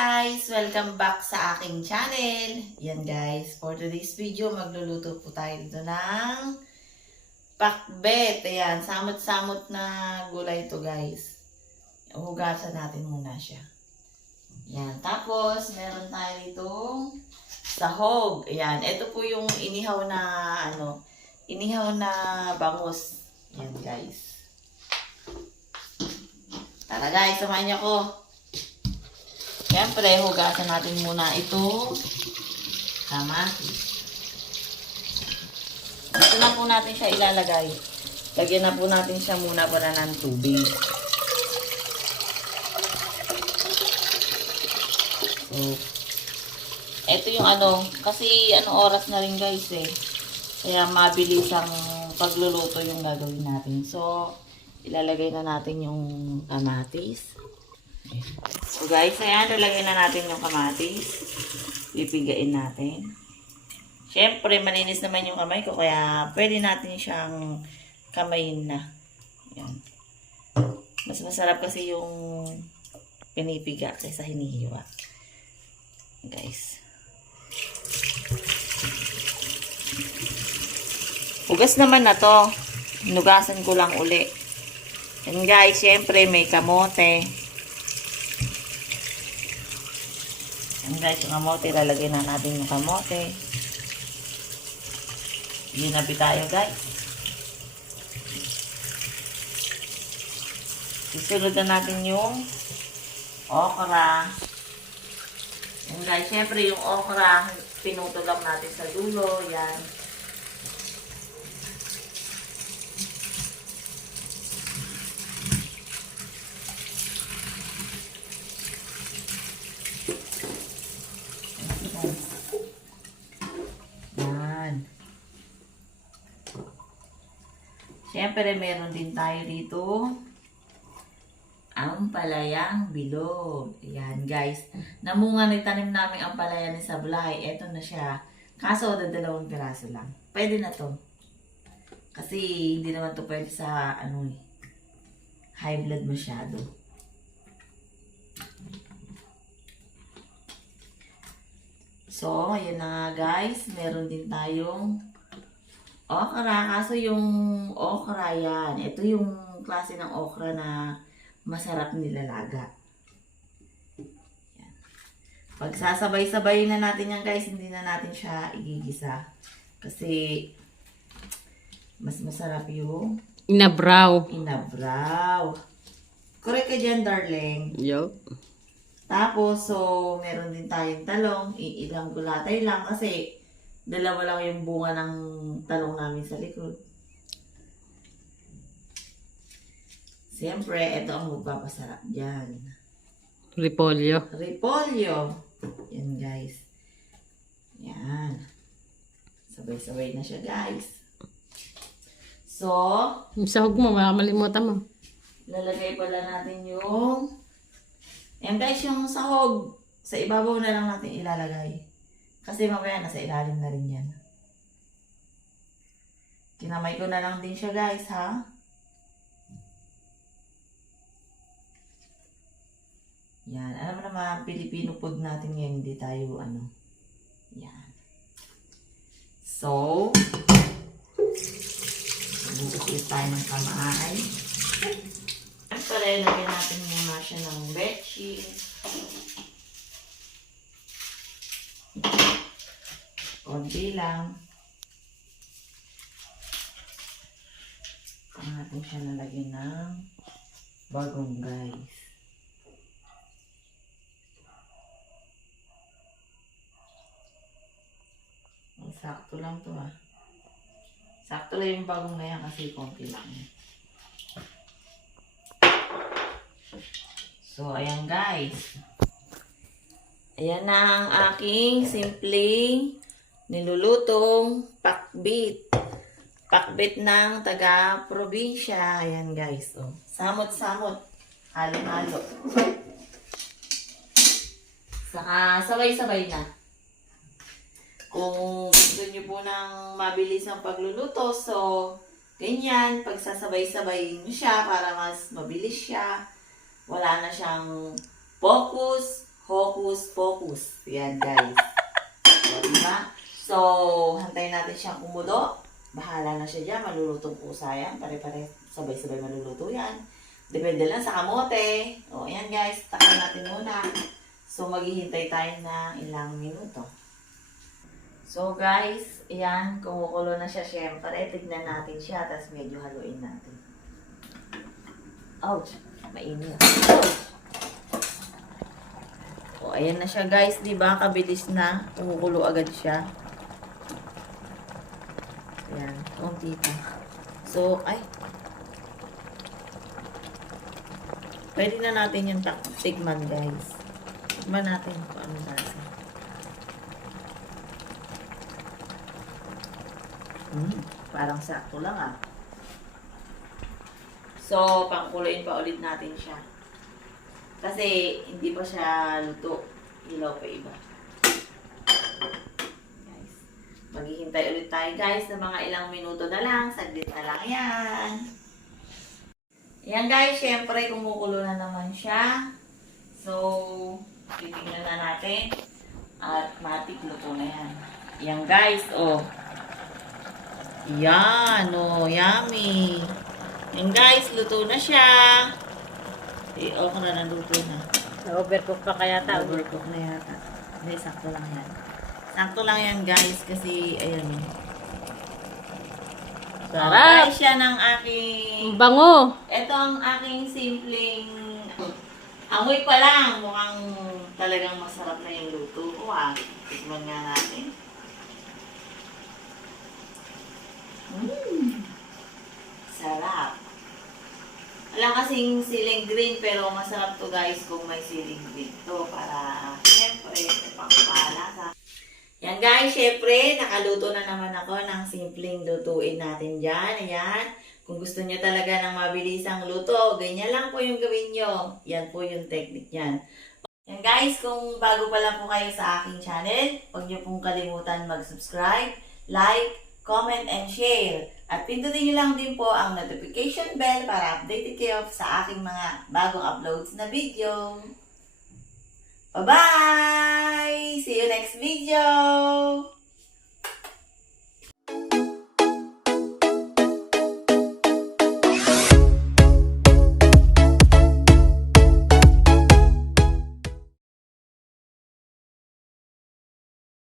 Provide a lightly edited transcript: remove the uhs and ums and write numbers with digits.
guys! Welcome back sa aking channel. Yan guys, for today's video, magluluto po tayo dito ng pakbet. Ayan, samot-samot na gulay ito guys. Hugasan natin muna siya. Yan, tapos meron tayo ditong sahog. Ayan, ito po yung inihaw na bangus. Yan guys. Tara guys, samahan niyo ako. Siyempre, hugasan natin muna itong kamatis. Dito na po natin siya ilalagay. Lagyan na po natin siya muna para ng tubig. So, ito yung kasi oras na rin guys eh. Kaya mabilis ang pagluluto yung gagawin natin. So, ilalagay na natin yung kamatis. So guys, ayan, lalagay na natin yung kamatis. Pipigain natin. Siyempre, malinis naman yung kamay ko, kaya pwede natin siyang kamayin na. Ayan. Mas masarap kasi yung pinipiga kaysa hinihiwa. Guys. Hugas naman na to. Hinugasan ko lang uli. And guys, siyempre may kamote. And guys, yung kamote, lalagay na natin yung kamote. Ginabi tayo guys. Susunod na natin yung okra. And guys, syempre yung okra, pinuto lang natin sa dulo. Yan. Siyempre, meron din tayo dito ampalayang bilog. Ayan, guys. Namunga na tanim namin ampalaya ni Sablay. Eto na siya. Kaso, dadalawang piraso lang. Pwede na to. Kasi, hindi naman to pwede sa, high blood masyado. So, ayan na nga, guys. Meron din tayong okra, kaso yung okra yan, ito yung klase ng okra na masarap nilalaga. Yan. Pag sasabay-sabay na natin yan guys, hindi na natin siya igigisa. Kasi mas masarap yung inabraw. Correct ka dyan, darling. Yo. Tapos, so, meron din tayong talong. Ilang gulatay lang kasi dalawa lang yung bunga ng talong namin sa likod. Siyempre, ito ang magpapasarap dyan. Repolyo. Yan guys. Yan. Sabay-sabay na siya guys. So, Yung sahog mo, makakalimutan mo. lalagay pala natin yung yan guys, yung sahog. Sa ibabaw na lang natin ilalagay. Kasi mamaya nasa ilalim na rin yan. Kinamay ko na lang din siya guys ha. Yan. Alam mo naman, Pilipino food natin ngayon. Hindi tayo Yan. So, bubukit tayo ng kamay. Siyempre, lagyan natin muna siya ng bechi. Konti lang. Ang natin siya nalagyan ng bagong guys. Sakto lang to ah. Sakto lang yung bagong na yan kasi konti lang. So, ayan guys. Ayan na ang aking simpleng nilulutong pakbit. Pakbit ng taga-probinsya. Ayan guys. Oh. Samot-samot. Halo-halo. Saka sabay-sabay na. Kung gusto nyo po ng mabilis ang pagluluto, so ganyan, pagsasabay-sabay nyo siya para mas mabilis siya. Wala na siyang focus, Hocus Pocus. Yan, guys. So, diba? So, hantayin natin siyang kumulo. Bahala na siya dyan. Malulutong pusa yan. Pare-pare, sabay-sabay maluluto yan. Depende lang sa kamote. O, ayan guys. Takpan natin muna. So, maghihintay tayo ng ilang minuto. So, guys, ayan. Kumukulo na siya syempre. Tignan natin siya. Tapos medyo haluin natin. Ouch! Mainit. O, ayan na siya guys. Diba? Kabilis na. Kumukulo agad siya. Ayan. Kunti pa. So, ay. Pwede na natin yung tikman guys. Tikman natin kung ano lasa. Parang sakto lang ah. So, pangkuluin pa ulit natin siya. Kasi, hindi pa siya luto. Ilaw pa iba. Guys. Maghihintay ulit tayo guys ng mga ilang minuto na lang. Saglit na lang yan. Yan guys, syempre kumukulo na naman siya. So, titignan na natin. At matik luto na yan. Yan guys, oh. Yan, oh, yummy. Yan guys, luto na siya. Okay na, naluto na. Na-overcook pa kaya ta. Overcook na yata. Hindi, sakto lang yan. Sakto lang yan guys, kasi, ayun. Sarap! Guys, siya ng aking... Ang bango! Ito ang aking simpleng... Amoy pa lang. Mukhang talagang masarap na yung luto ko ah. Tikman nga natin. Sarap. Wala kasing siling green pero masarap to guys kung may siling green to para syempre pangpalasa. Yan guys, syempre nakaluto na naman ako ng simpleng lutuin natin dyan. Ayan. Kung gusto niyo talaga ng mabilisang luto, ganyan lang po yung gawin nyo. Yan po yung technique niyan. Yan guys, kung bago pa lang po kayo sa aking channel, huwag niyo pong kalimutan mag-subscribe, like, comment, and share. At pindutin niyo lang din po ang notification bell para updated kayo sa aking mga bagong uploads na video. Bye-bye! See you next video!